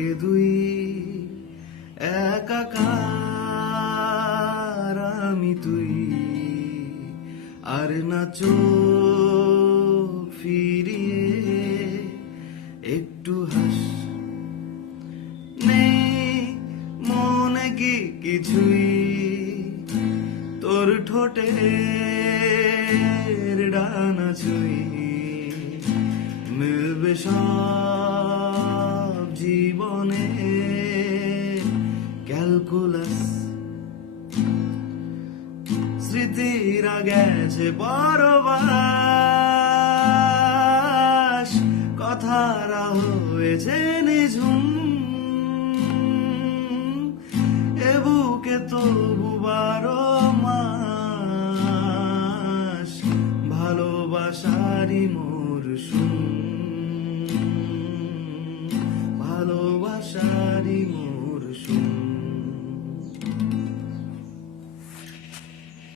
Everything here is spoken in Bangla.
একে দুই একাকার আমি তুই, আর না চোখ ফিরিয়ে একটু হাস। নেই মনে কি কিছুই, তোর ঠোঁটের ডানা ছুঁই, মিলবে সব জীবনে ক্যালকুলাস। স্মৃতিরা গেছে পরবাস, কথারা হয়েছে নিঝুম, এ বুকে তবু 12 মাস ভালোবাসারই মরশুম, ভালোবাসারই